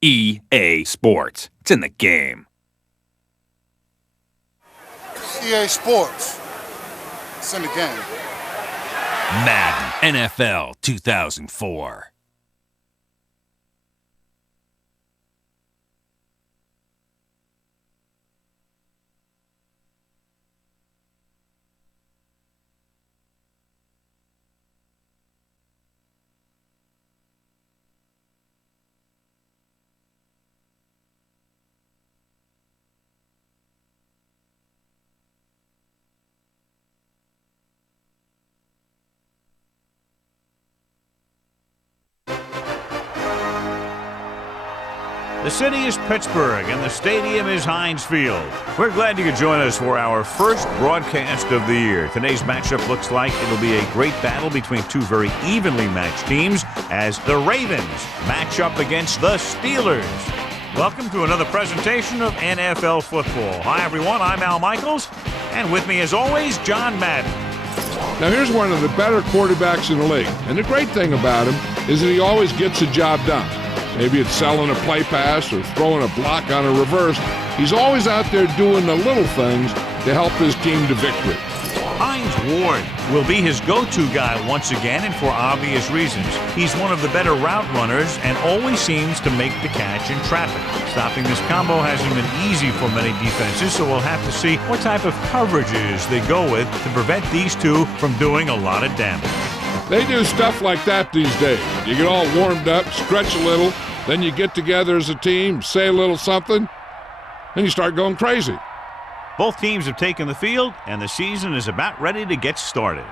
EA Sports. It's in the game. EA Sports. It's in the game. Madden NFL 2004. The city is Pittsburgh, and the stadium is Heinz Field. We're glad you could join us for our first broadcast of the year. Today's matchup looks like it'll be a great battle between two very evenly matched teams as the Ravens match up against the Steelers. Welcome to another presentation of NFL football. Hi, everyone. I'm Al Michaels, and with me, as always, John Madden. Now, here's one of the better quarterbacks in the league, and the great thing about him is that he always gets the job done. Maybe it's selling a play pass or throwing a block on a reverse. He's always out there doing the little things to help his team to victory. Hines Ward will be his go-to guy once again, and for obvious reasons. He's one of the better route runners and always seems to make the catch in traffic. Stopping this combo hasn't been easy for many defenses, so we'll have to see what type of coverages they go with to prevent these two from doing a lot of damage. They do stuff like that these days. You get all warmed up, stretch a little, then you get together as a team, say a little something, and you start going crazy. Both teams have taken the field, and the season is about ready to get started.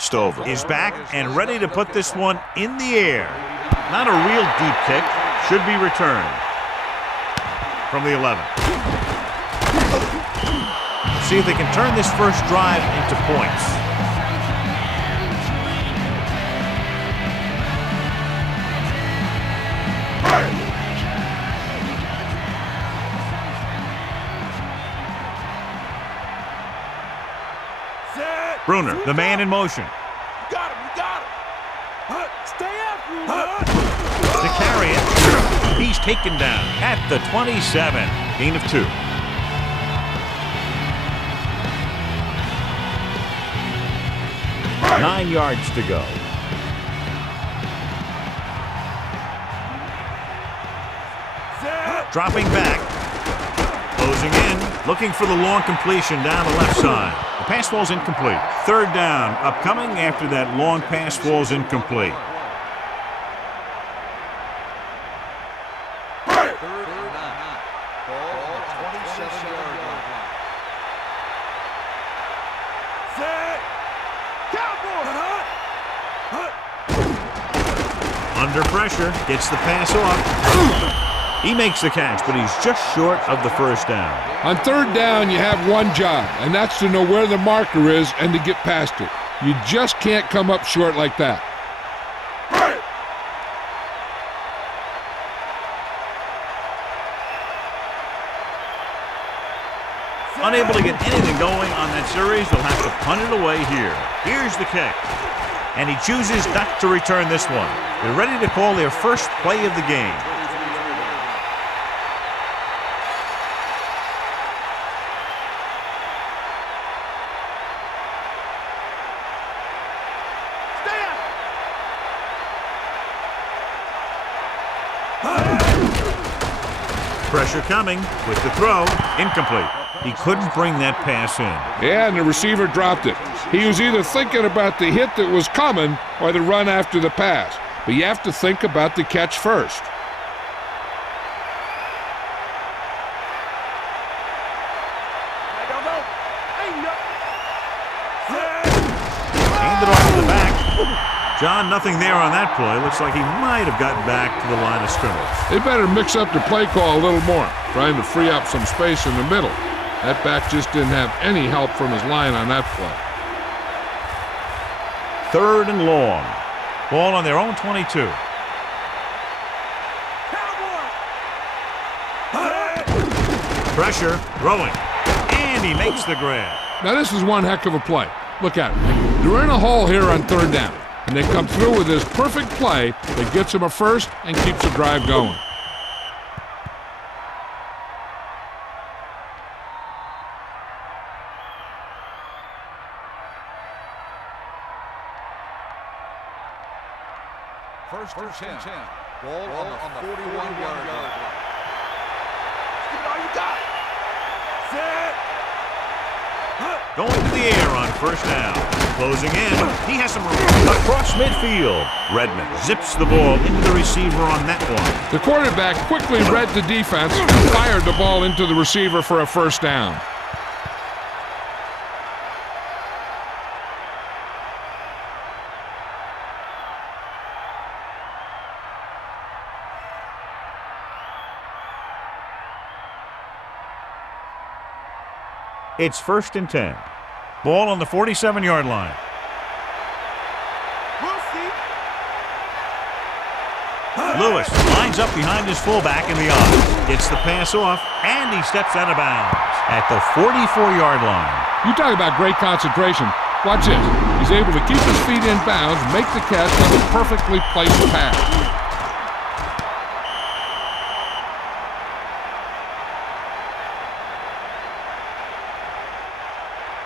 Stover is back and ready to put this one in the air. Not a real deep kick. Should be returned from the 11. See if they can turn this first drive into points. Bruner, the man in motion. You got him. Stay after him. To carry it. He's taken down at the 27. Gain of 2. Nine yards to go. Dropping back. Closing in. Looking for the long completion down the left side. The pass falls incomplete. Third down upcoming after that long pass falls incomplete. Under pressure, gets the pass off. He makes the catch, but he's just short of the first down. On third down, you have one job, and that's to know where the marker is and to get past it. You just can't come up short like that. Unable to get anything going on that series, they'll have to punt it away here. Here's the kick. And he chooses not to return this one. They're ready to call their first play of the game. Pressure coming with the throw. Incomplete. He couldn't bring that pass in. Yeah, and the receiver dropped it. He was either thinking about the hit that was coming or the run after the pass. But you have to think about the catch first. Handed off to the back. John, nothing there on that play. Looks like he might have gotten back to the line of scrimmage. They better mix up the play call a little more, trying to free up some space in the middle. That back just didn't have any help from his line on that play. Third and long. Ball on their own 22. Pressure, throwing, and he makes the grab. Now this is one heck of a play. Look at it. They're in a hole here on third down, and they come through with this perfect play that gets them a first and keeps the drive going. First and 10. Ball on the 41-yard line. Give it all you got. Set. Going to the air on first down. Closing in. He has some room across midfield. Redmond zips the ball into the receiver on that one. The quarterback quickly read the defense and fired the ball into the receiver for a first down. It's first and 10. Ball on the 47-yard line. We'll see. Lewis lines up behind his fullback in the eye. Gets the pass off, and he steps out of bounds at the 44-yard line. You talk about great concentration. Watch this. He's able to keep his feet in bounds, make the catch on a perfectly placed pass.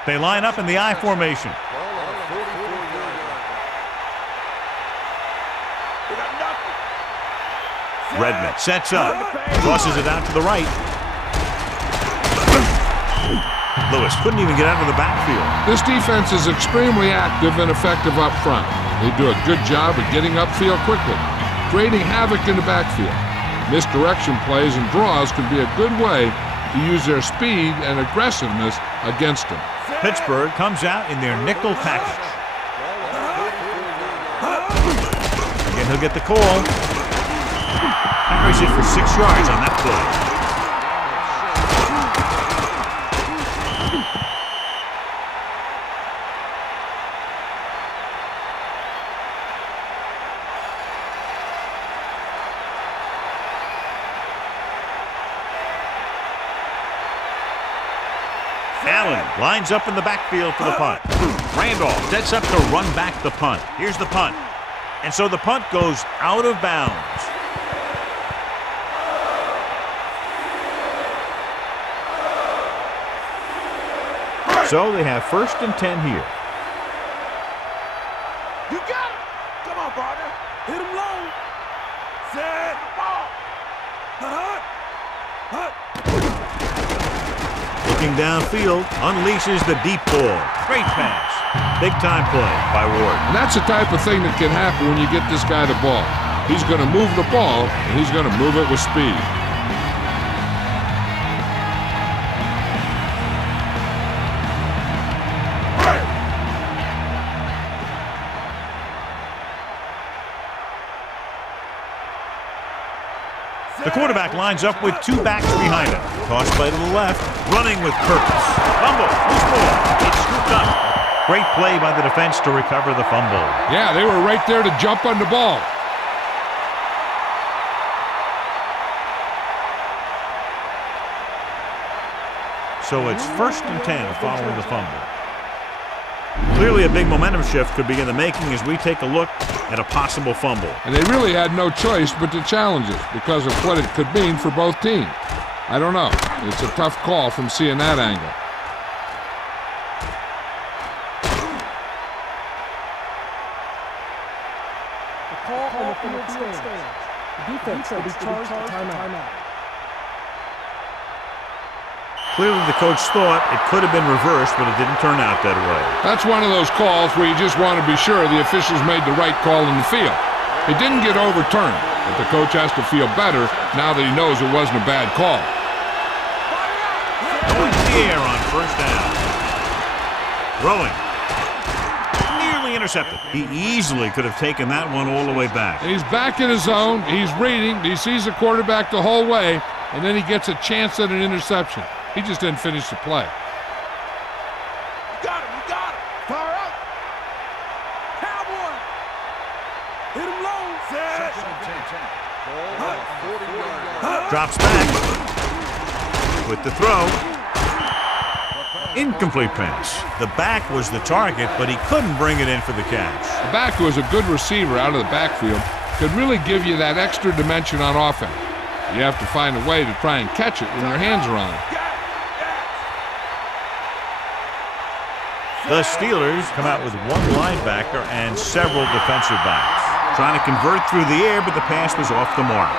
They line up in the I formation. Redmond sets up, tosses it out to the right. Lewis couldn't even get out of the backfield. This defense is extremely active and effective up front. They do a good job of getting upfield quickly, creating havoc in the backfield. Misdirection plays and draws can be a good way to use their speed and aggressiveness against them. Pittsburgh comes out in their nickel package. Again, he'll get the call. Carries it for 6 yards on that play. Allen lines up in the backfield for the punt. Randolph sets up to run back the punt. Here's the punt. And so the punt goes out of bounds. So they have first and 10 here. You got it. Come on, partner. Hit him low. Set. Ball. Looking downfield, unleashes the deep ball. Great pass. Big time play by Ward. And that's the type of thing that can happen when you get this guy the ball. He's going to move the ball, and he's going to move it with speed. The quarterback lines up with 2 backs behind him. Toss play to the left, running with purpose. Fumble, loose ball. It's scooped up. Great play by the defense to recover the fumble. Yeah, they were right there to jump on the ball. So it's first and 10 following the fumble. Clearly a big momentum shift could be in the making as we take a look at a possible fumble. And they really had no choice but to challenge it because of what it could mean for both teams. I don't know. It's a tough call from seeing that angle. The call on the field stands. The defense will be charged with timeout. Clearly the coach thought it could have been reversed, but it didn't turn out that way. That's one of those calls where you just want to be sure the officials made the right call in the field. It didn't get overturned, but the coach has to feel better now that he knows it wasn't a bad call. Going to the air on first down. Throwing. Nearly intercepted. He easily could have taken that one all the way back. And he's back in his zone. He's reading. He sees the quarterback the whole way, and then he gets a chance at an interception. He just didn't finish the play. You got him. You got him. Fire out. Cowboy. Hit him low. Set. Drops back. with the throw. Incomplete pass. The back was the target, but he couldn't bring it in for the catch. The back, who is a good receiver out of the backfield, could really give you that extra dimension on offense. You have to find a way to try and catch it when your hands are on it. The Steelers come out with one linebacker and several defensive backs. Trying to convert through the air, but the pass was off the mark.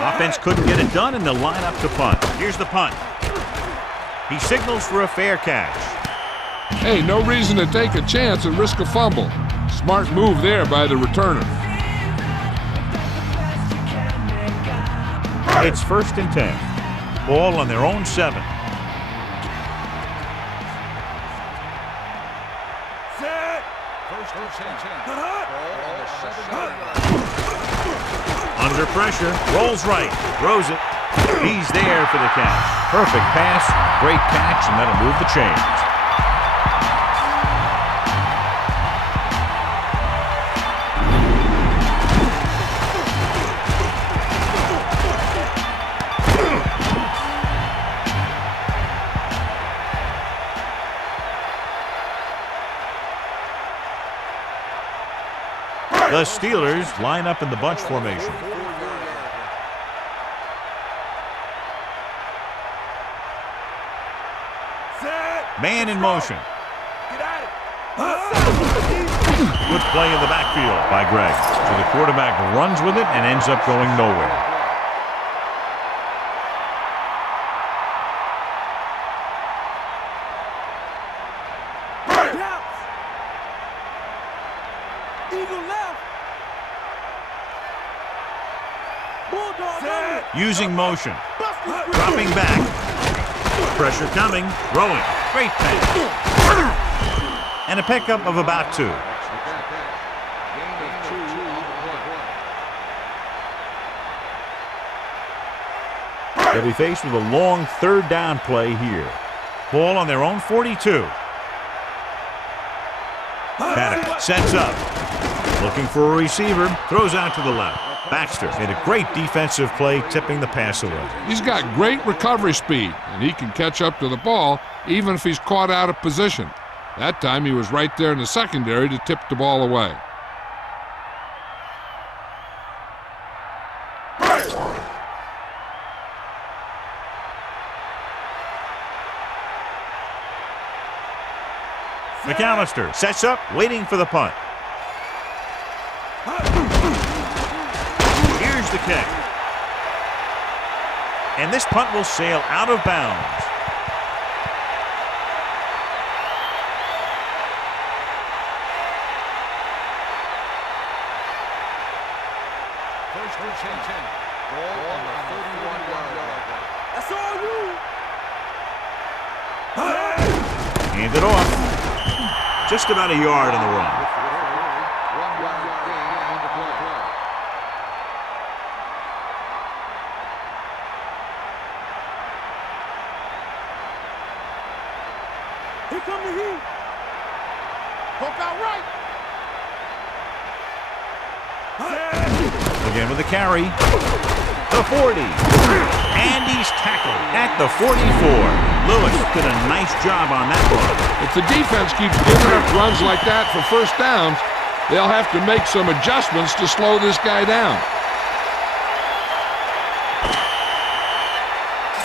Offense couldn't get it done, and they'll line up to punt. Here's the punt. He signals for a fair catch. Hey, no reason to take a chance and risk a fumble. Smart move there by the returner. It's 1st and 10. Ball on their own 7. Under pressure, rolls right, throws it. He's there for the catch. Perfect pass, great catch, and that'll move the chains. The Steelers line up in the bunch formation. Man in motion. Good play in the backfield by Greg. So the quarterback runs with it and ends up going nowhere. Using motion. Dropping back. Pressure coming. Throwing. Great pass. And a pickup of about 2. They'll be faced with a long 3rd down play here. Ball on their own 42. Paddock sets up. Looking for a receiver. Throws out to the left. Baxter made a great defensive play, tipping the pass away. He's got great recovery speed, and he can catch up to the ball even if he's caught out of position. That time he was right there in the secondary to tip the ball away. McAllister sets up, waiting for the punt. Here's the kick. And this punt will sail out of bounds. That's all you. Hand it off. Just about a yard on the run. Here come the heat. Poke out right. Again with a carry. The 40. And he's tackled at the 44. Lewis did a nice job on that one. If the defense keeps giving up runs like that for 1st downs, they'll have to make some adjustments to slow this guy down.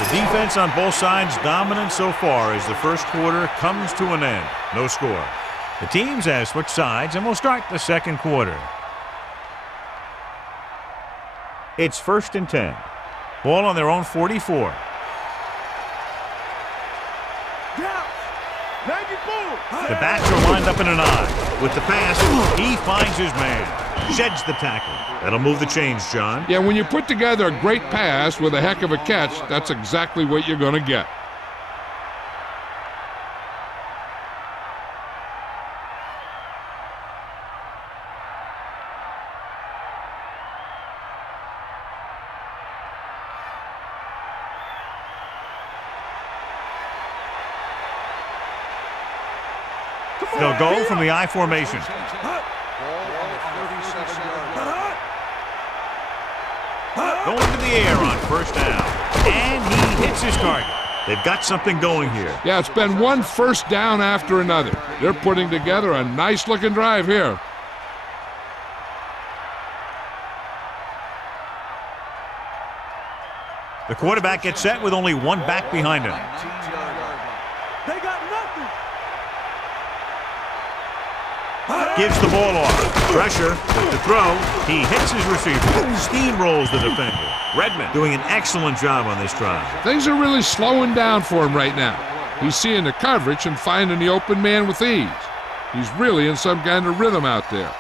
The defense on both sides dominant so far as the 1st quarter comes to an end. No score. The teams have switched sides and will start the 2nd quarter. It's 1st and 10. Ball on their own 44. The backs are lined up in an I. With the pass, he finds his man. Sheds the tackle. That'll move the chains, John. Yeah, when you put together a great pass with a heck of a catch, that's exactly what you're going to get. They'll go from the I formation. Going to the air on first down. And he hits his target. They've got something going here. Yeah, it's been one first down after another. They're putting together a nice-looking drive here. The quarterback gets set with only one back behind him. They got nothing. Gives the ball off. Pressure with the throw. He hits his receiver. Steamrolls the defender. Redmond doing an excellent job on this drive. Things are really slowing down for him right now. He's seeing the coverage and finding the open man with ease. He's really in some kind of rhythm out there.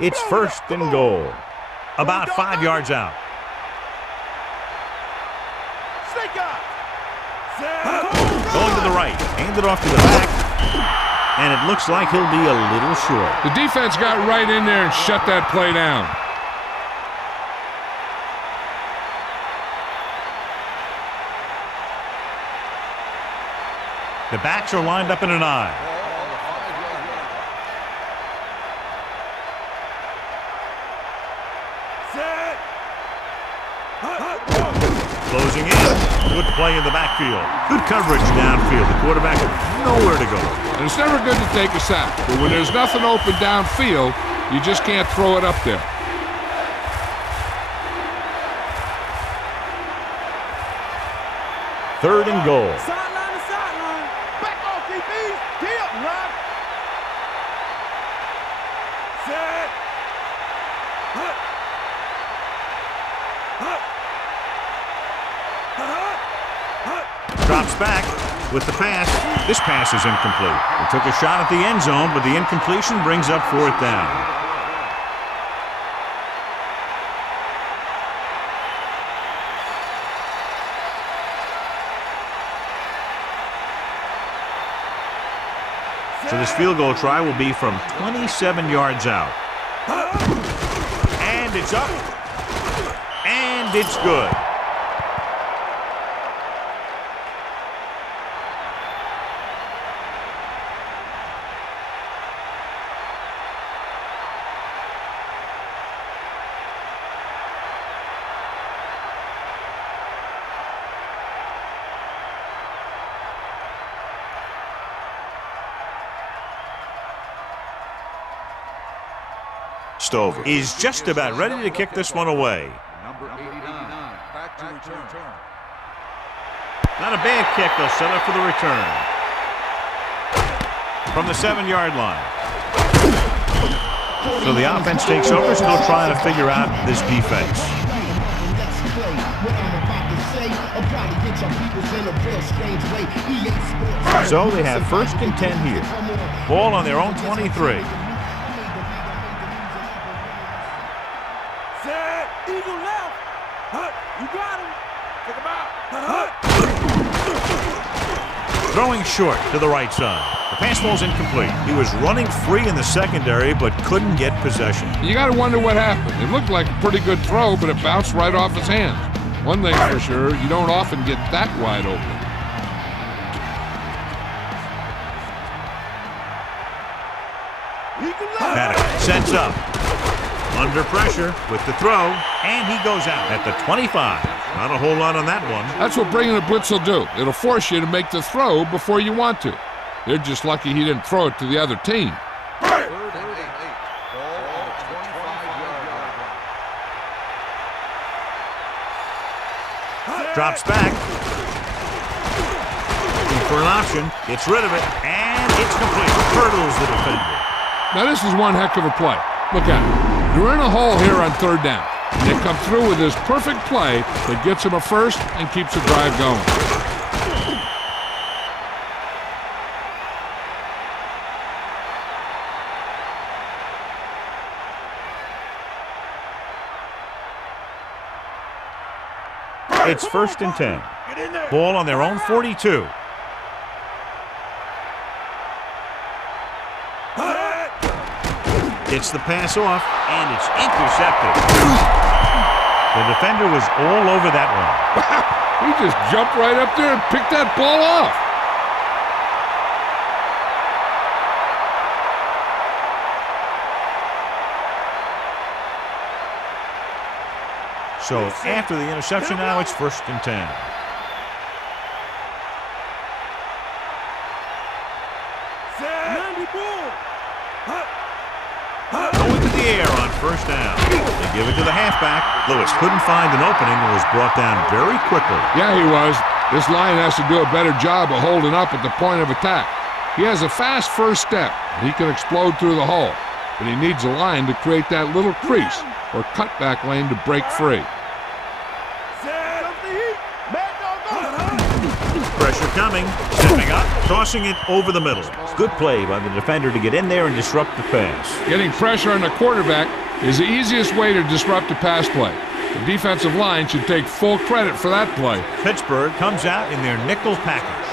It's first and goal. About 5 yards out. Going to the right. Hand it off to the back. And it looks like he'll be a little short. The defense got right in there and shut that play down. The backs are lined up in an I. Closing in. Good play in the backfield. Good coverage downfield. The quarterback had nowhere to go. And it's never good to take a sack, but when there's nothing open downfield, you just can't throw it up there. Third and goal. Sideline to sideline. Back off, DBs. Tee up, Rob. Set. Drops back with the pass. This pass is incomplete. They took a shot at the end zone, but the incompletion brings up fourth down. So this field goal try will be from 27 yards out. And it's up. And it's good. Stover is just about ready to kick this one away. Number 89, back to return. Not a bad kick. They'll set up for the return. From the 7-yard line. So the offense takes over, still trying to figure out this defense. So they have first and 10 here. Ball on their own 23. Eagle left. You got him. Take him out. Throwing short to the right side. The pass ball's incomplete. He was running free in the secondary, but couldn't get possession. You got to wonder what happened. It looked like a pretty good throw, but it bounced right off his hands. One thing for sure, you don't often get that wide open. Madden sets up. Under pressure with the throw, and he goes out at the 25. Not a whole lot on that one. That's what bringing a blitz will do. It'll force you to make the throw before you want to. They're just lucky he didn't throw it to the other team. Third and 8. Ball on the 25-yard line. Drops back. Looking for an option. Gets rid of it, and it's complete. Hurdles the defender. Now this is one heck of a play. Look at it. You're in a hole here on third down. And they come through with this perfect play that gets him a first and keeps the drive going. It's first and 10. Ball on their own 42. Gets the pass off, and it's intercepted. The defender was all over that one. He just jumped right up there and picked that ball off. So after the interception now, it's 1st and 10. Going to the air on 1st down. They give it to the halfback. Lewis couldn't find an opening and was brought down very quickly. Yeah, he was. This line has to do a better job of holding up at the point of attack. He has a fast first step. He can explode through the hole, but he needs a line to create that little crease or cutback lane to break free. Pressure coming, stepping up, tossing it over the middle. Good play by the defender to get in there and disrupt the pass. Getting pressure on the quarterback is the easiest way to disrupt a pass play. The defensive line should take full credit for that play. Pittsburgh comes out in their nickel package.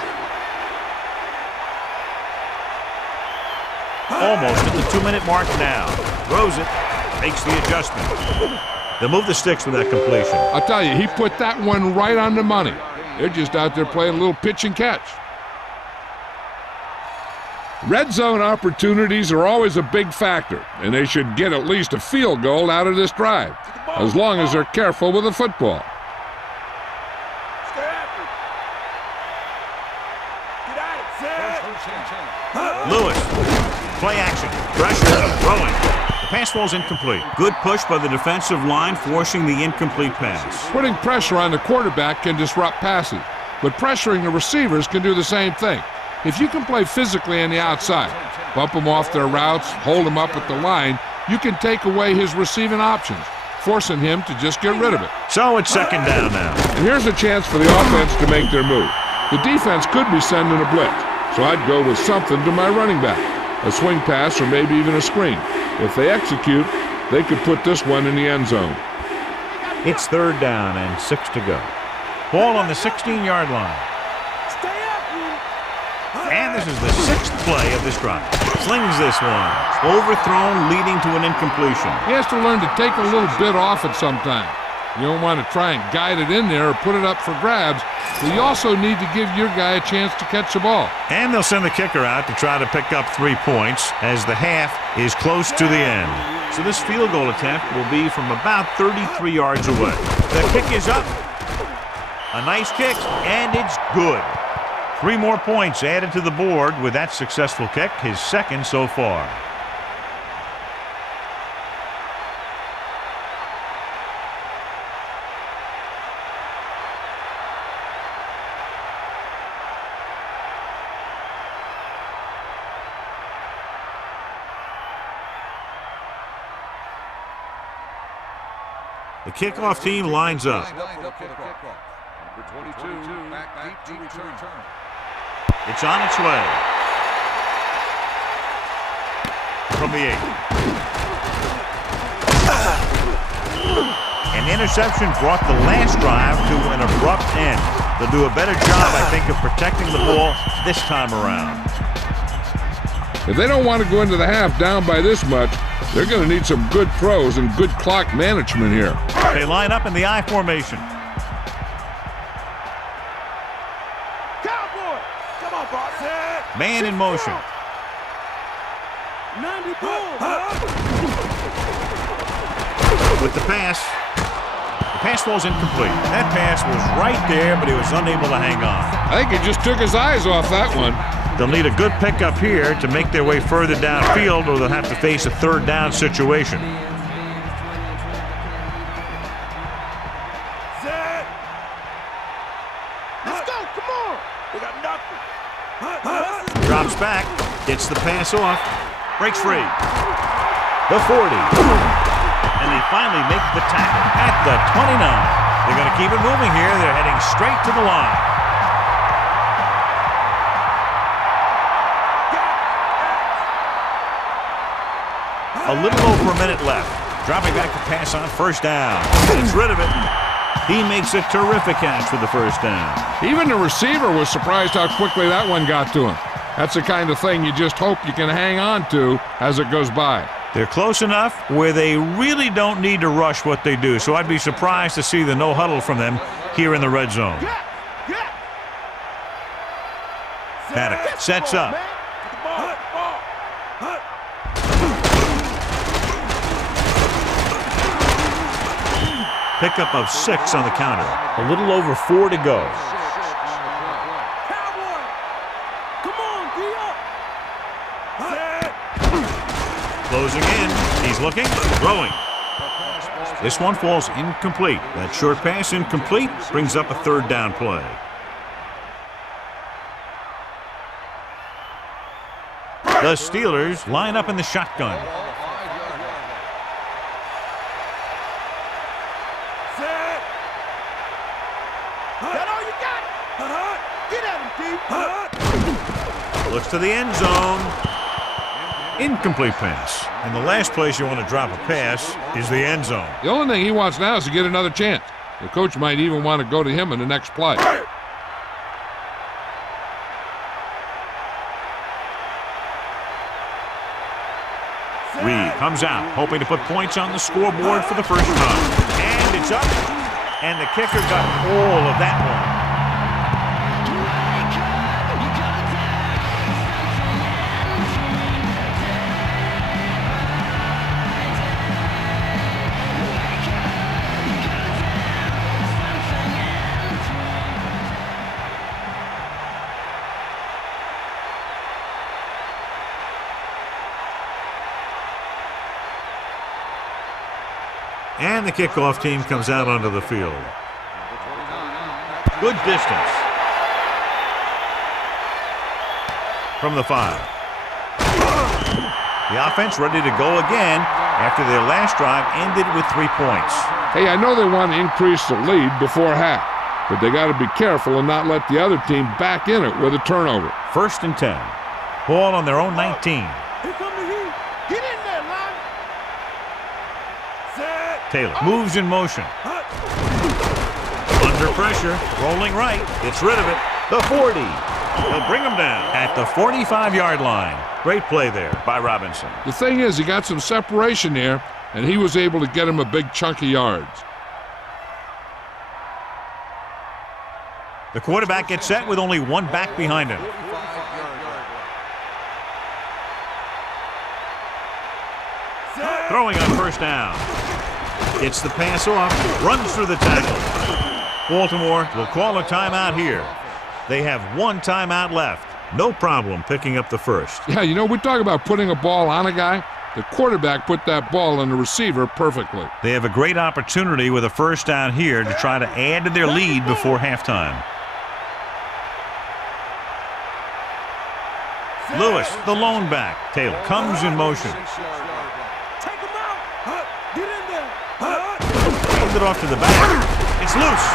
Almost at the 2-minute mark now. Throws it, makes the adjustment. They'll move the sticks with that completion. I'll tell you, he put that one right on the money. They're just out there playing a little pitch and catch. Red zone opportunities are always a big factor, and they should get at least a field goal out of this drive, as long as they're careful with the football. Lewis, play action, pressure, throwing. The pass falls incomplete. Good push by the defensive line, forcing the incomplete pass. Putting pressure on the quarterback can disrupt passes, but pressuring the receivers can do the same thing. If you can play physically on the outside, bump them off their routes, hold them up at the line, you can take away his receiving options, forcing him to just get rid of it. So it's 2nd down now. And here's a chance for the offense to make their move. The defense could be sending a blitz, so I'd go with something to my running back, a swing pass or maybe even a screen. If they execute, they could put this one in the end zone. It's 3rd down and 6 to go. Ball on the 16-yard line. And this is the 6th play of this drive. Slings this one. Overthrown, leading to an incompletion. He has to learn to take a little bit off it sometime. You don't want to try and guide it in there or put it up for grabs, but you also need to give your guy a chance to catch the ball. And they'll send the kicker out to try to pick up 3 points as the half is close to the end. So this field goal attempt will be from about 33 yards away. The kick is up. A nice kick, and it's good. 3 more points added to the board with that successful kick, his 2nd so far. The kickoff team lines up. Number 22, back deep to return. It's on its way. From the 8. An interception brought the last drive to an abrupt end. They'll do a better job, I think, of protecting the ball this time around. If they don't want to go into the half down by this much, they're going to need some good throws and good clock management here. They line up in the I formation. Man in motion. With the pass falls incomplete. That pass was right there, but he was unable to hang on. I think he just took his eyes off that one. They'll need a good pickup here to make their way further downfield, or they'll have to face a 3rd down situation. Let's go, come on. We got nothing. Drops back, gets the pass off, breaks free. The 40. And they finally make the tackle at the 29. They're going to keep it moving here. They're heading straight to the line. A little over a minute left. Dropping back to pass on 1st down. Gets rid of it. He makes a terrific catch for the 1st down. Even the receiver was surprised how quickly that one got to him. That's the kind of thing you just hope you can hang on to as it goes by. They're close enough where they really don't need to rush what they do, so I'd be surprised to see the no huddle from them here in the red zone. Paddock sets up. Pickup of 6 on the counter. A little over 4 to go. Closing in. He's looking. Throwing. This one falls incomplete. That short pass incomplete brings up a 3rd down play. The Steelers line up in the shotgun. Looks to the end zone. Incomplete pass. And the last place you want to drop a pass is the end zone. The only thing he wants now is to get another chance. The coach might even want to go to him in the next play. Reed comes out, hoping to put points on the scoreboard for the first time. And it's up. And the kicker got all of that one. And the kickoff team comes out onto the field. Good distance. From the 5. The offense ready to go again after their last drive ended with 3 points. Hey, I know they want to increase the lead before half, but they got to be careful and not let the other team back in it with a turnover. 1st and 10. Ball on their own 19. Taylor moves in motion. Under pressure, rolling right, gets rid of it. The 40. They'll bring him down at the 45-yard line. Great play there by Robinson. The thing is, he got some separation there, and he was able to get him a big chunk of yards. The quarterback gets set with only 1 back behind him. Throwing on 1st down. Gets the pass off, runs through the tackle. Baltimore will call a timeout here. They have 1 timeout left. No problem picking up the 1st. Yeah, you know, we talk about putting a ball on a guy. The quarterback put that ball on the receiver perfectly. They have a great opportunity with a 1st down here to try to add to their lead before halftime. Lewis, the lone back. Taylor comes in motion. It off to the back. It's loose.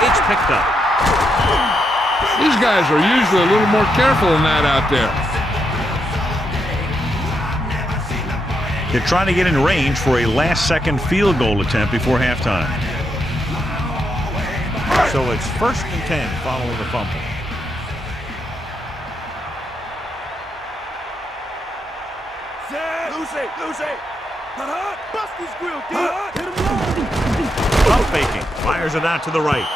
It's picked up. These guys are usually a little more careful than that out there. They're trying to get in range for a last-second field goal attempt before halftime. So it's 1st and 10 following the fumble. Lose it. Bust his grill, D. Pump faking, fires it out to the right.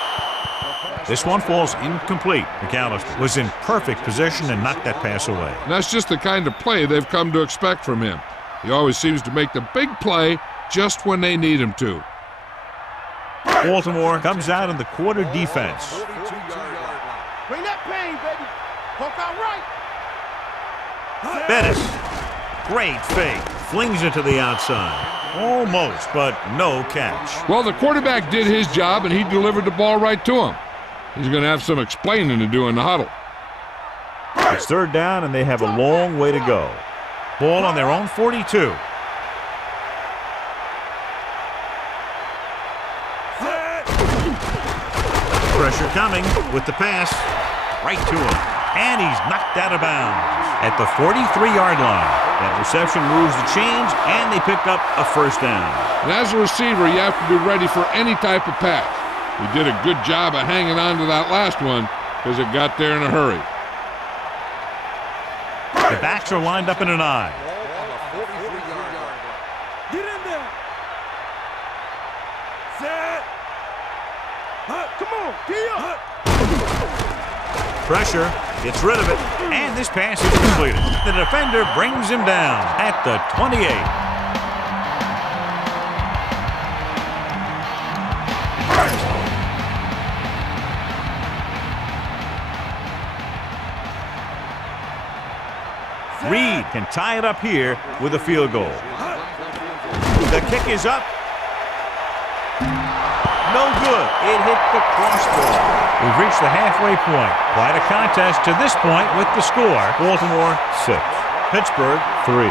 This one falls incomplete. McAllister was in perfect position and knocked that pass away. And that's just the kind of play they've come to expect from him. He always seems to make the big play just when they need him to. Baltimore comes out in the quarter defense. Bring that pain, baby. Poke out right. Bettis, great fake, flings it to the outside. Almost, but no catch. Well, the quarterback did his job, and he delivered the ball right to him. He's going to have some explaining to do in the huddle. It's 3rd down, and they have a long way to go. Ball on their own 42. Pressure coming with the pass. Right to him. And he's knocked out of bounds at the 43-yard line. That reception moves the chains, and they pick up a 1st down. And as a receiver, you have to be ready for any type of pass. He did a good job of hanging on to that last one because it got there in a hurry. The backs are lined up in an I. Get in there. Set. Come on. Pressure, gets rid of it, and this pass is completed. The defender brings him down at the 28. Reed can tie it up here with a field goal. The kick is up. No good. It hit the crossbar. We've reached the halfway point. Quite a contest to this point with the score. Baltimore 6, Pittsburgh 3.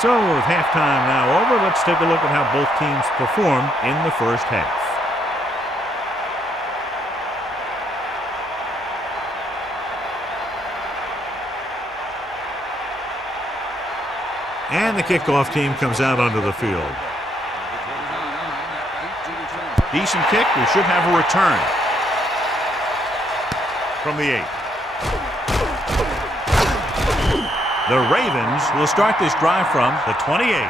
So with halftime now over, let's take a look at how both teams performed in the first half. And the kickoff team comes out onto the field. Decent kick. We should have a return from the 8. The Ravens will start this drive from the 28.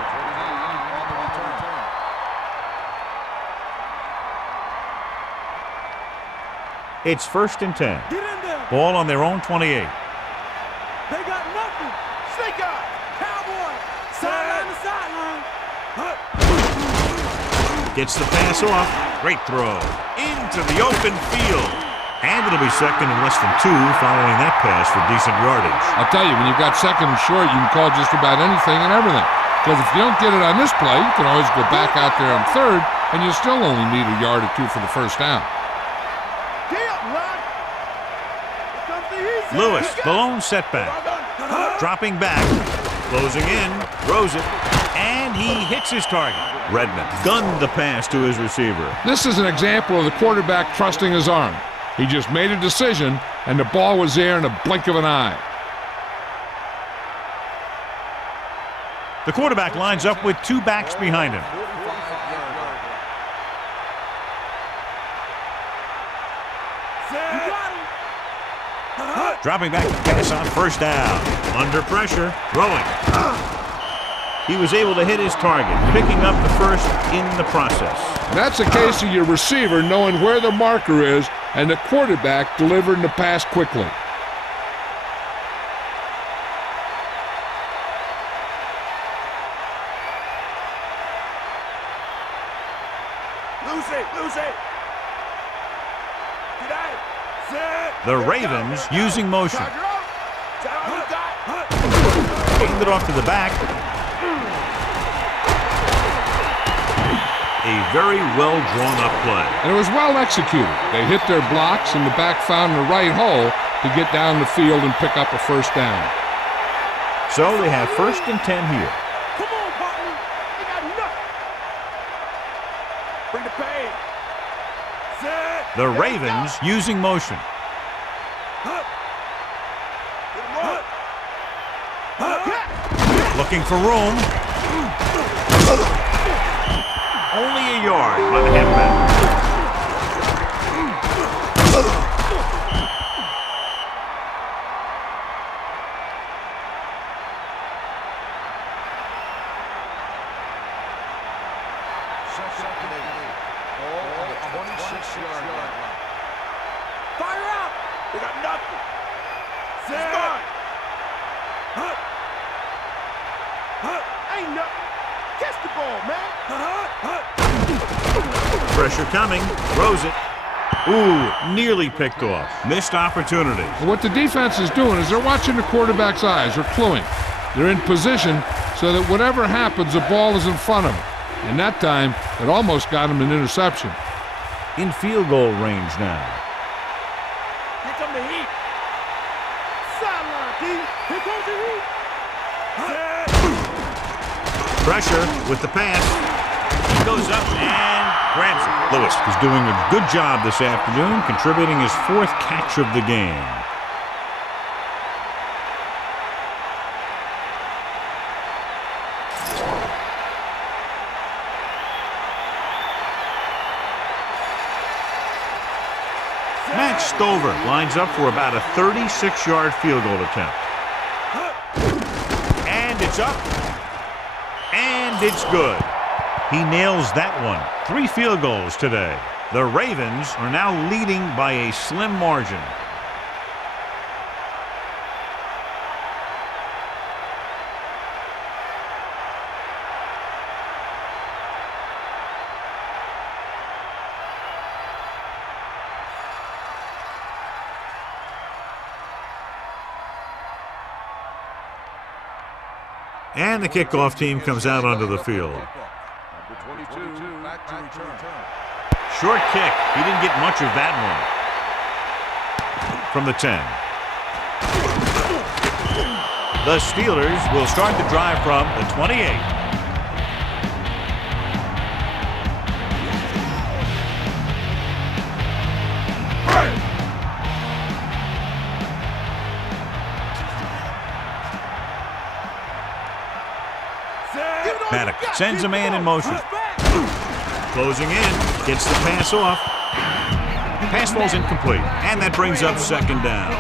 It's 1st and 10. Ball on their own 28. They got nothing. Snake eye. Cowboy. Sideline to sideline. Gets the pass off. Great throw. Into the open field. And it'll be 2nd and less than 2 following that pass for decent yardage. I'll tell you, when you've got 2nd and short, you can call just about anything and everything. Because if you don't get it on this play, you can always go back out there on 3rd, and you still only need a yard or 2 for the first down. Lewis, the lone setback. Dropping back. Closing in. Throws it. And he hits his target. Redmond gunned the pass to his receiver. This is an example of the quarterback trusting his arm. He just made a decision, and the ball was there in a blink of an eye. The quarterback lines up with 2 backs behind him. Dropping back to pass on 1st down. Under pressure. Throwing. He was able to hit his target, picking up the 1st in the process. That's a case of your receiver knowing where the marker is and the quarterback delivering the pass quickly. Lose it. Get out. The Ravens using motion. Gained it off to the back. A very well drawn up play. And it was well executed. They hit their blocks and the back found the right hole to get down the field and pick up a 1st down. So they have 1st and 10 here. Come on, partner. You got nothing. Bring the pain. The Ravens using motion. Looking for room. Only a yard by the halfback. Fire out. We got nothing. Ain't nothing. Catch the ball, man. Pressure coming. Throws it. Ooh, nearly picked off. Missed opportunity. What the defense is doing is they're watching the quarterback's eyes. They're cluing. They're in position so that whatever happens, the ball is in front of them. And that time, it almost got him an interception. In field goal range now. Here come the heat. Sideline, D. Here comes the heat. Pressure with the pass. He goes up and grabs it. Lewis is doing a good job this afternoon, contributing his 4th catch of the game. Matt Stover lines up for about a 36-yard field goal attempt. And it's up. And it's good. He nails that one. 3 field goals today. The Ravens are now leading by a slim margin. And the kickoff team comes out onto the field. Short kick. He didn't get much of that one. From the 10. The Steelers will start the drive from the 28. Maddox sends a man in motion. Closing in, gets the pass off. Pass falls incomplete, and that brings up second down.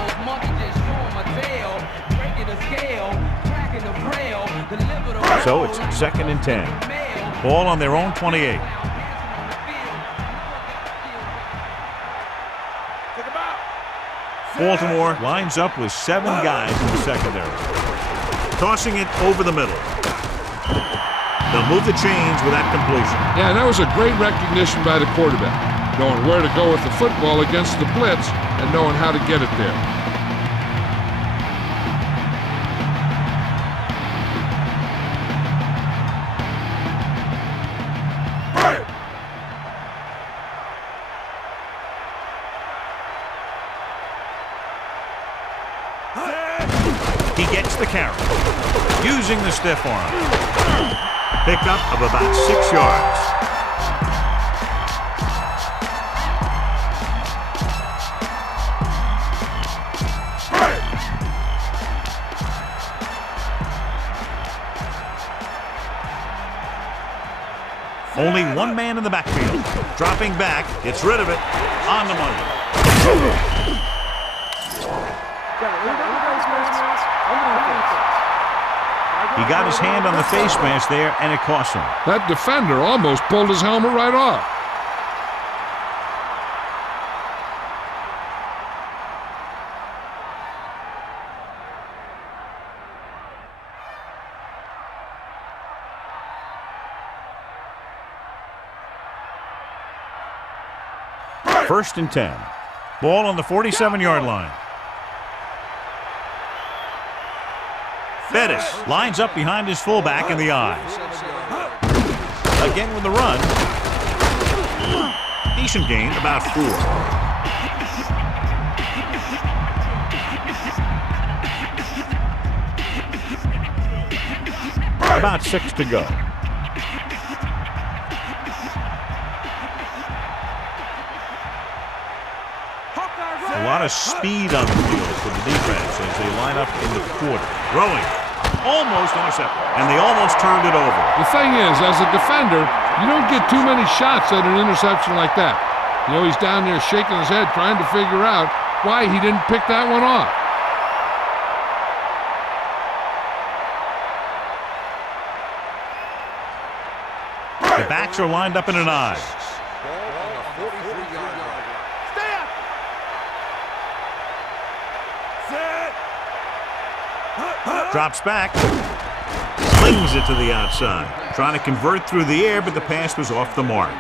So it's 2nd and 10. Ball on their own 28. Baltimore lines up with 7 guys in the secondary. Tossing it over the middle. They'll move the chains with that completion. Yeah, and that was a great recognition by the quarterback, knowing where to go with the football against the blitz and knowing how to get it there. He gets the carry, using the stiff arm. Pickup of about 6 yards. Only one man in the backfield. Dropping back, gets rid of it. On the money. He got his hand on the face mask there, and it cost him. That defender almost pulled his helmet right off. First and 10. Ball on the 47-yard line. Bettis lines up behind his fullback in the eyes. Again with the run. Decent gain, about 4. About 6 to go. A lot of speed on the field for the defense as they line up in the quarter. Throwing. Almost intercepted. And they almost turned it over. The thing is, as a defender, you don't get too many shots at an interception like that. You know, he's down there shaking his head trying to figure out why he didn't pick that one off. The backs are lined up in an I. Drops back, slings it to the outside. Trying to convert through the air, but the pass was off the mark.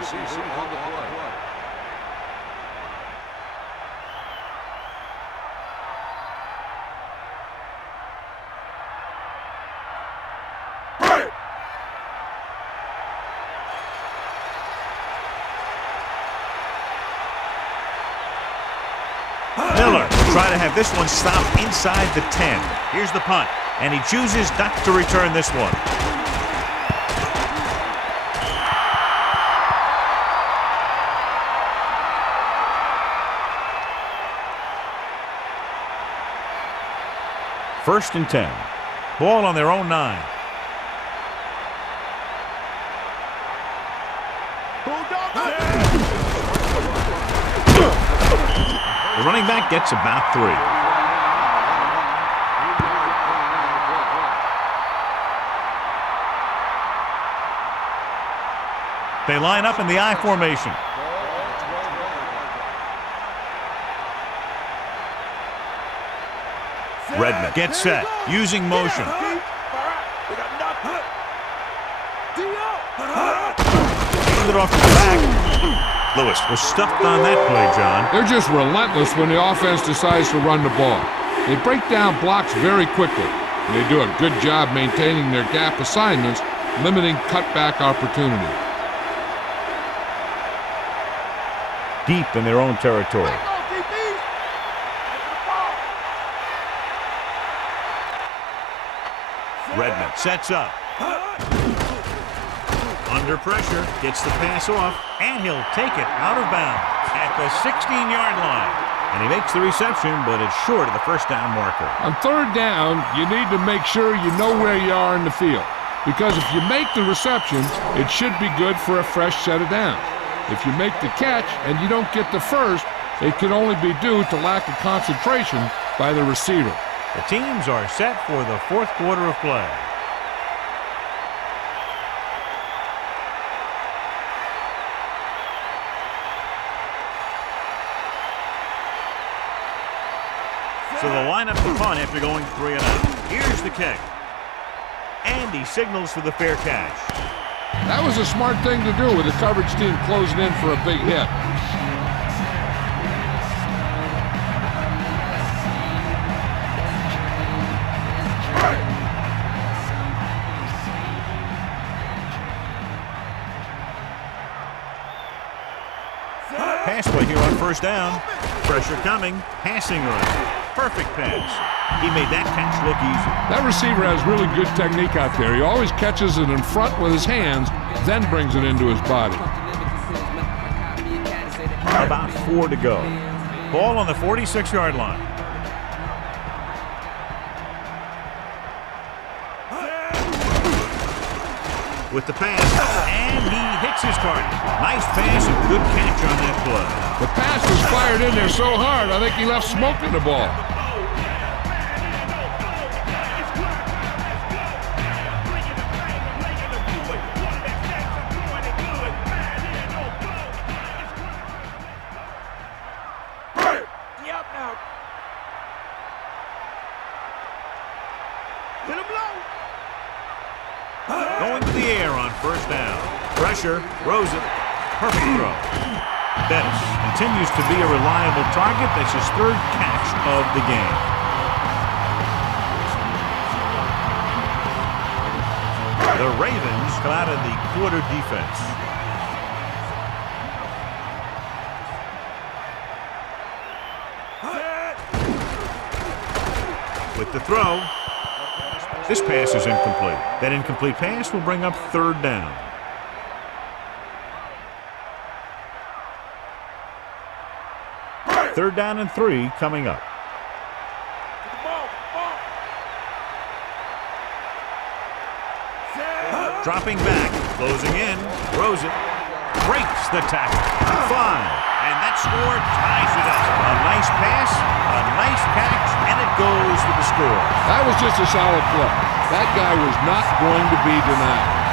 Miller trying to have this one stopped inside the 10. Here's the punt. And he chooses not to return this one. First and 10. Ball on their own 9. The running back gets about 3. They line up in the I formation. Redmond gets set, using motion. Hand it off to the back. Lewis was stuffed on that play, John. They're just relentless when the offense decides to run the ball. They break down blocks very quickly. And they do a good job maintaining their gap assignments, limiting cutback opportunity. Deep in their own territory. Redmond sets up. Under pressure, gets the pass off, and he'll take it out of bounds at the 16-yard line. And he makes the reception, but it's short of the first down marker. On third down, you need to make sure you know where you are in the field. Because if you make the reception, it should be good for a fresh set of downs. If you make the catch and you don't get the first, it could only be due to lack of concentration by the receiver. The teams are set for the fourth quarter of play. So the lineup to punt after going 3 and out. Here's the kick. And he signals for the fair catch. That was a smart thing to do with the coverage team closing in for a big hit. Pass play here on first down. Pressure coming. Passing run. Perfect pass. He made that catch look easy. That receiver has really good technique out there. He always catches it in front with his hands, then brings it into his body. About 4 to go. Ball on the 46-yard line. With the pass, and he hits his target. Nice pass and good catch on that play. The pass was fired in there so hard, I think he left smoke in the ball. Going to the air on first down. Pressure, Rose it. Perfect throw. Bettis continues to be a reliable target. That's his third catch of the game. The Ravens come out of the quarter defense. With the throw. This pass is incomplete. That incomplete pass will bring up third down. Third down and 3 coming up. Dropping back, closing in, throws it, breaks the tackle. 5. And that score ties it up. A nice pass, a nice catch, and it goes for the score. That was just a solid play. That guy was not going to be denied.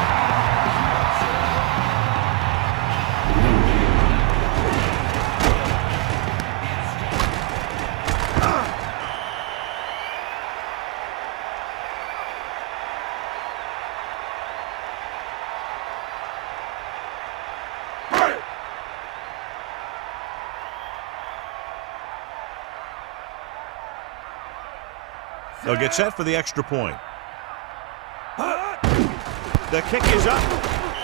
They'll get set for the extra point. The kick is up,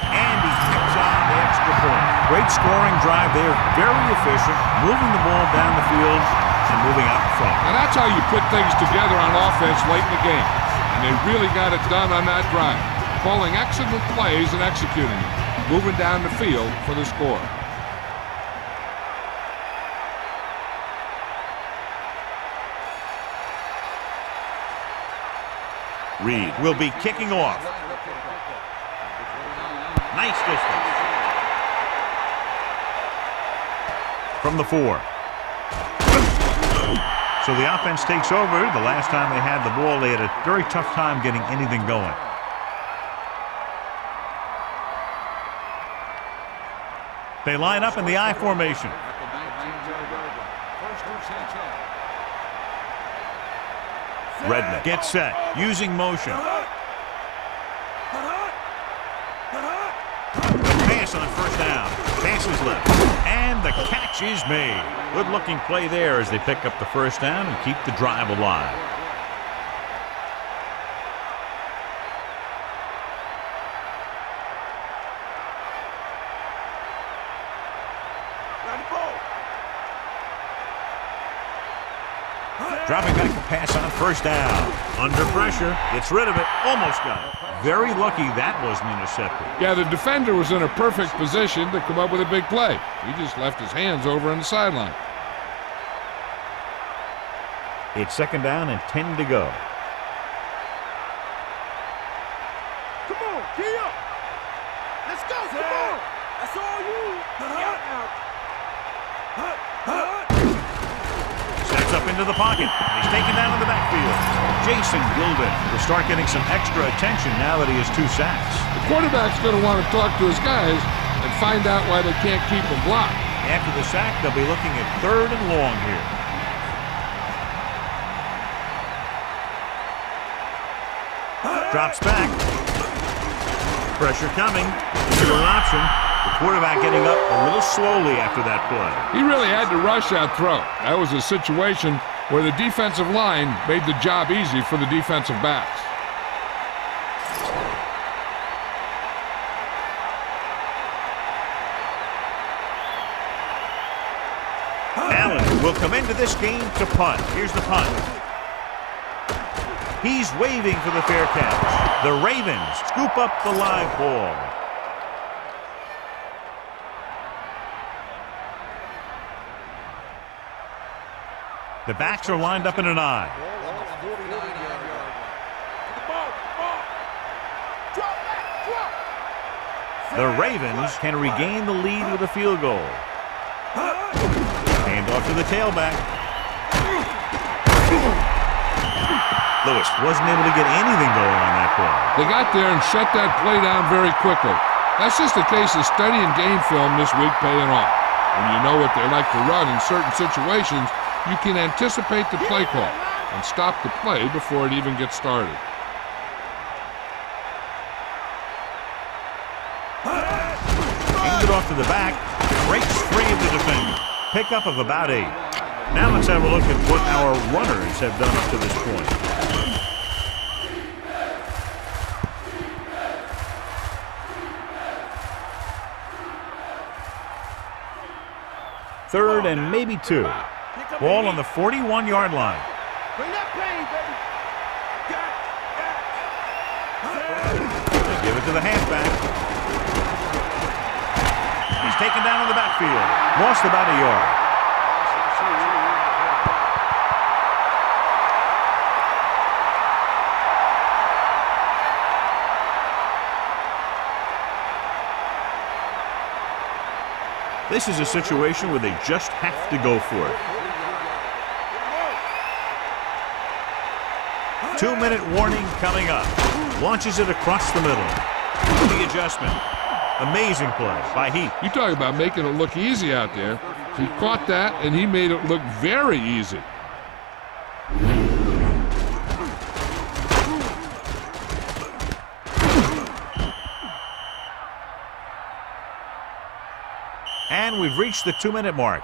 and he kicks on the extra point. Great scoring drive there, very efficient, moving the ball down the field and moving out in front. And that's how you put things together on offense late in the game. And they really got it done on that drive, calling excellent plays and executing them, moving down the field for the score. Reed will be kicking off. Nice distance. From the 4. So the offense takes over. The last time they had the ball, they had a very tough time getting anything going. They line up in the I formation. Redman gets set, using motion. Pass on first down. Pass is left. And the catch is made. Good-looking play there as they pick up the first down and keep the drive alive. Dropping back to pass on first down. Under pressure. Gets rid of it. Almost got it. Very lucky that wasn't intercepted. Yeah, the defender was in a perfect position to come up with a big play. He just left his hands over on the sideline. It's second down and 10 to go. Come on, gee up. Let's go, come on. That's all you. Steps up into the pocket. He's taken down in the backfield. Jason Gilbert will start getting some extra attention now that he has 2 sacks. The quarterback's going to want to talk to his guys and find out why they can't keep him blocked. After the sack, they'll be looking at 3rd and long here. Drops back. Pressure coming. Either an option. The quarterback getting up a little slowly after that play. He really had to rush that throw. That was a situation where the defensive line made the job easy for the defensive backs. Allen will come into this game to punt. Here's the punt. He's waving for the fair catch. The Ravens scoop up the live ball. The backs are lined up in an I. The Ravens can regain the lead with a field goal. Hand off to the tailback. Lewis wasn't able to get anything going on that play. They got there and shut that play down very quickly. That's just a case of studying game film this week paying off. When you know what they like to run in certain situations, you can anticipate the play call and stop the play before it even gets started. Hands it off to the back. Breaks free of the defender. Pickup of about 8. Now let's have a look at what our runners have done up to this point. Third and maybe 2. Ball on the 41-yard line. Bring that pain, baby. They give it to the halfback. He's taken down in the backfield. Lost about a yard. This is a situation where they just have to go for it. 2-minute warning coming up. Launches it across the middle. The adjustment. Amazing play by Heath. You talk about making it look easy out there. He caught that, and he made it look very easy. And we've reached the 2-minute mark.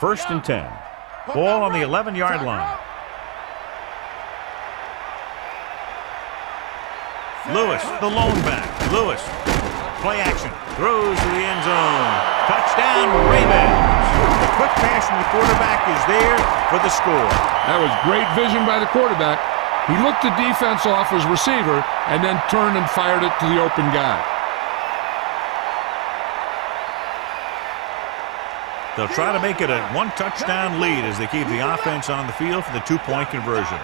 First and 10. Ball on the 11-yard line. Lewis, the lone back. Lewis, play action. Throws to the end zone. Touchdown, Ravens. The quick pass from the quarterback is there for the score. That was great vision by the quarterback. He looked the defense off his receiver and then turned and fired it to the open guy. They'll try to make it a 1-touchdown lead as they keep the offense on the field for the 2-point conversion.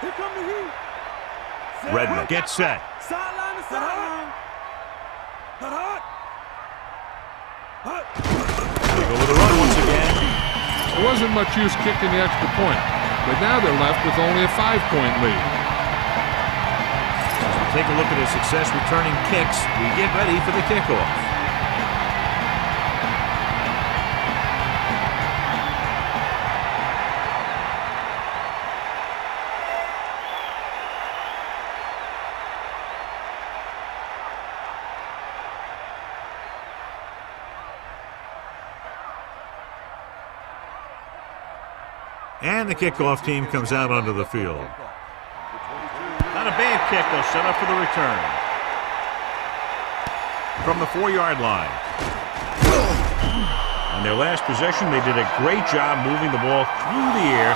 Here come the Heat. Redman gets set. Sideline to sideline. They go with the run once again. There wasn't much use kicking the extra point, but now they're left with only a 5-point lead. As we take a look at his success returning kicks, we get ready for the kickoff. And the kickoff team comes out onto the field. Not a bad kick. They'll set up for the return. From the 4-yard line. On their last possession, they did a great job moving the ball through the air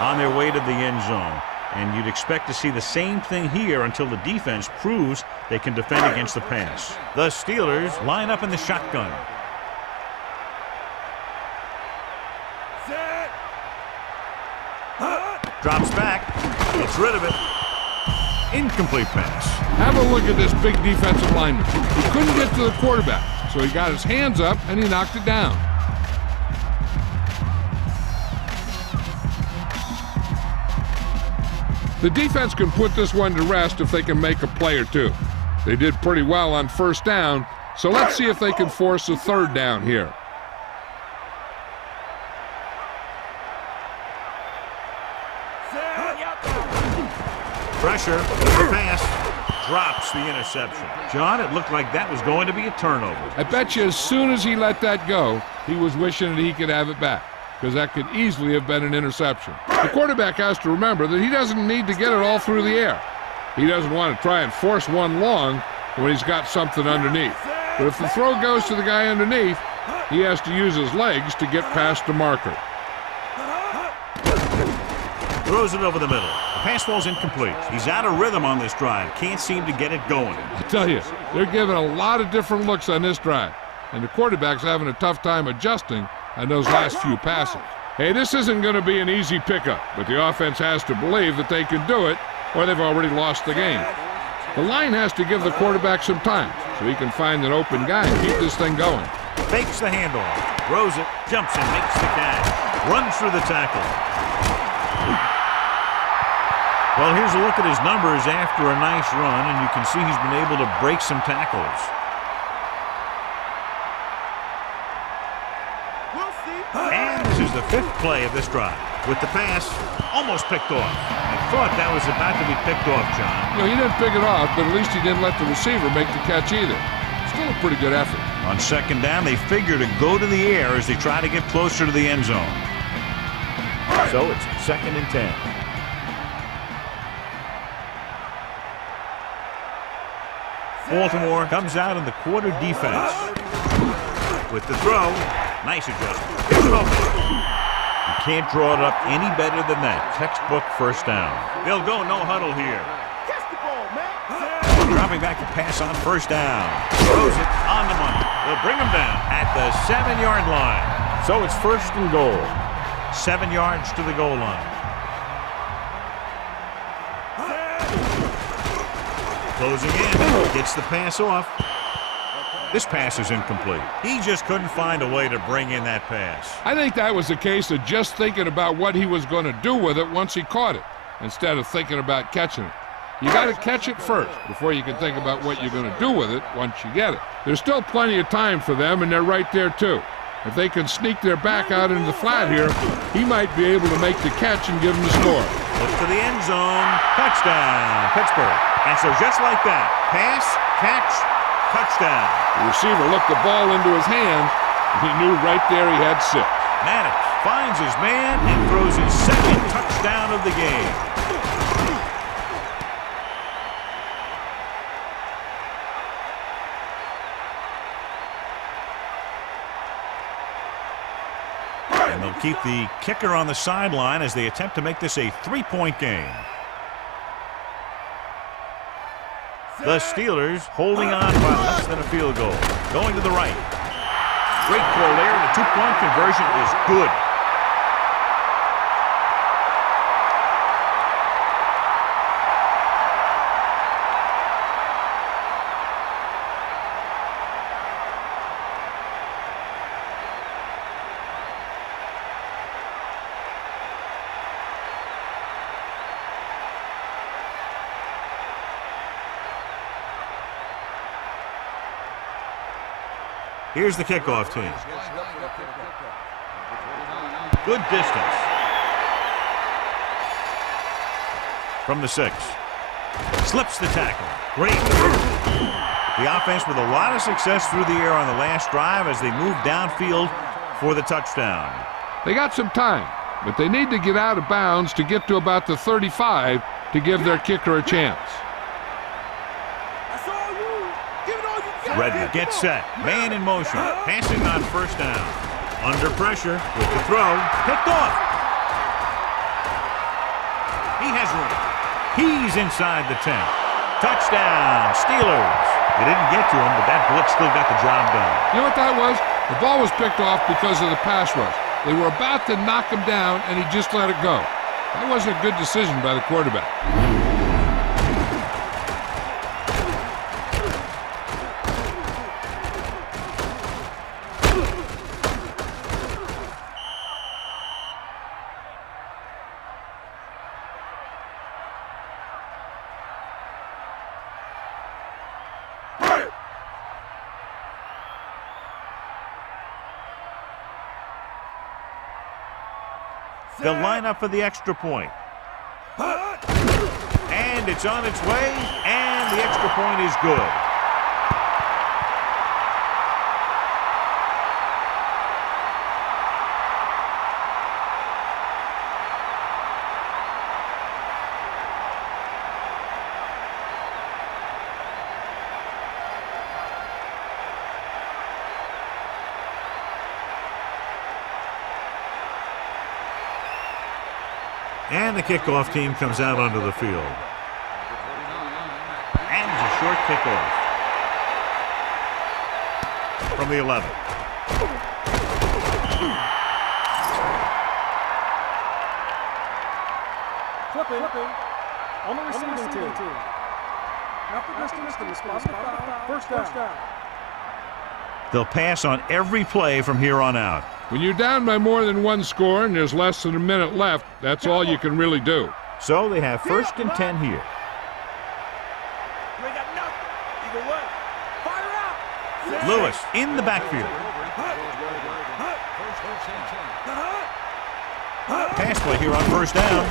on their way to the end zone. And you'd expect to see the same thing here until the defense proves they can defend against the pass. The Steelers line up in the shotgun. Drops back, gets rid of it. Incomplete pass. Have a look at this big defensive lineman. He couldn't get to the quarterback, so he got his hands up and he knocked it down. The defense can put this one to rest if they can make a play or two. They did pretty well on first down, so let's see if they can force a third down here. Pressure, the pass, drops the interception. John, it looked like that was going to be a turnover. I bet you as soon as he let that go, he was wishing that he could have it back, because that could easily have been an interception. The quarterback has to remember that he doesn't need to get it all through the air. He doesn't want to try and force one long when he's got something underneath. But if the throw goes to the guy underneath, he has to use his legs to get past the marker. Throws it over the middle. The pass falls incomplete. He's out of rhythm on this drive. Can't seem to get it going. I tell you, they're giving a lot of different looks on this drive, and the quarterback's having a tough time adjusting on those last few passes. Hey, this isn't going to be an easy pickup, but the offense has to believe that they can do it, or they've already lost the game. The line has to give the quarterback some time so he can find an open guy and keep this thing going. Fakes the handoff, throws it, jumps and makes the catch. Runs through the tackle. Well, here's a look at his numbers after a nice run, and you can see he's been able to break some tackles. And this is the 5th play of this drive. With the pass, almost picked off. I thought that was about to be picked off, John. You know, he didn't pick it off, but at least he didn't let the receiver make the catch either. Still a pretty good effort. On second down, they figure to go to the air as they try to get closer to the end zone. So it's 2nd and 10. Baltimore comes out in the quarter defense. With the throw, nice adjustment. Gets it open. You can't draw it up any better than that. Textbook first down. They'll go no huddle here. Dropping back to pass on first down. Throws it on the money. They'll bring him down at the 7-yard line. So it's 1st and goal. 7 yards to the goal line. Closing in, gets the pass off. This pass is incomplete. He just couldn't find a way to bring in that pass. I think that was a case of just thinking about what he was going to do with it once he caught it, instead of thinking about catching it. You got to catch it first before you can think about what you're going to do with it once you get it. There's still plenty of time for them, and they're right there too. If they can sneak their back out into the flat here, he might be able to make the catch and give them the score. Look to the end zone. Touchdown, Pittsburgh. And so just like that, pass, catch, touchdown. The receiver looked the ball into his hand, and he knew right there he had 6. Maddox finds his man and throws his 2nd touchdown of the game. And they'll keep the kicker on the sideline as they attempt to make this a 3-point game. The Steelers holding on by less than a field goal. Going to the right. Great call there. The 2-point conversion is good. Here's the kickoff team. Good distance. From the 6. Slips the tackle. Great. The offense with a lot of success through the air on the last drive as they move downfield for the touchdown. They got some time. but they need to get out of bounds to get to about the 35 to give their kicker a chance. Redmond gets set. Man in motion. Passing on first down. Under pressure with the throw. Picked off. He has room. He's inside the 10. Touchdown, Steelers. They didn't get to him, but that blitz still got the job done. You know what that was? The ball was picked off because of the pass rush. They were about to knock him down, and he just let it go. That wasn't a good decision by the quarterback. They'll line up for the extra point. And it's on its way, and the extra point is good. And the kickoff team comes out onto the field. And it's a short kickoff. From the 11. Flipping. On the receiving team. Half the distance to the spot. First down. They'll pass on every play from here on out. When you're down by more than one score and there's less than a minute left, that's all you can really do. So they have 1st and 10 here. Lewis in the backfield. Pass play here on first down.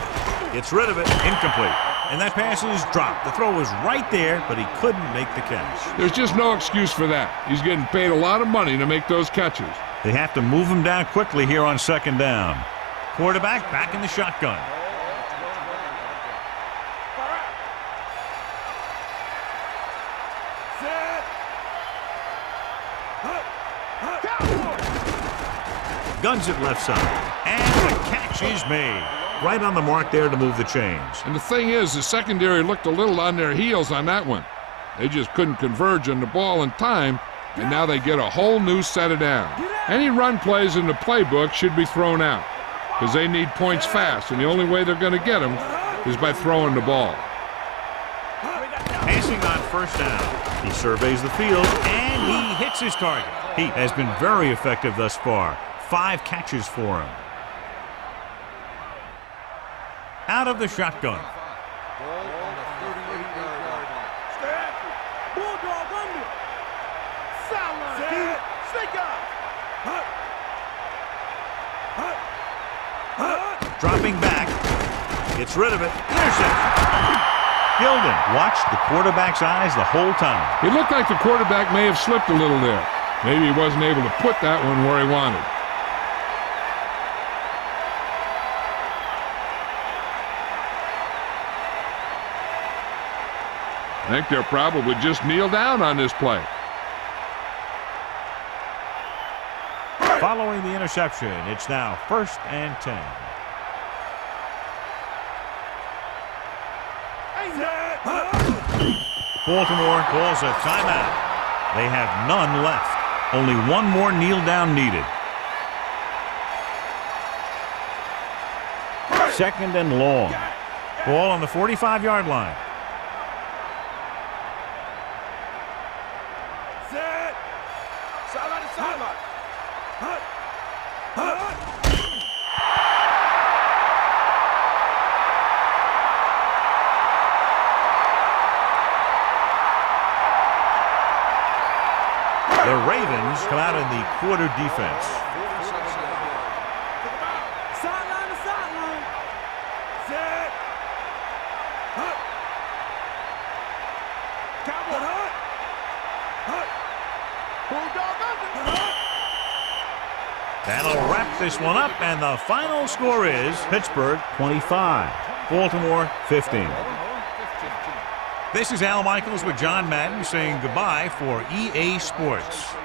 Gets rid of it. Incomplete. And that pass is dropped. The throw was right there, but he couldn't make the catch. There's just no excuse for that. He's getting paid a lot of money to make those catches. They have to move him down quickly here on 2nd down. Quarterback back in the shotgun. Guns it left side. And the catch is made. Right on the mark there to move the chains. And the thing is, the secondary looked a little on their heels on that one. They just couldn't converge on the ball in time, and now they get a whole new set of downs. Any run plays in the playbook should be thrown out because they need points fast, and the only way they're going to get them is by throwing the ball. Passing on first down. He surveys the field, and he hits his target. He has been very effective thus far. 5 catches for him. Out of the shotgun. Dropping back. Gets rid of it. Interception. Gilden watched the quarterback's eyes the whole time. It looked like the quarterback may have slipped a little there. Maybe he wasn't able to put that one where he wanted. I think they'll probably just kneel down on this play. Following the interception, it's now 1st and 10. Baltimore calls a timeout. They have none left. Only one more kneel down needed. 2nd and long. Ball on the 45-yard line. The Ravens come out in the quarter defense. Sideline to sideline. Set. Hut. Cowboy hut. Hut. Bulldog under. Hut. That'll wrap this one up, and the final score is Pittsburgh 25, Baltimore 15. This is Al Michaels with John Madden saying goodbye for EA Sports.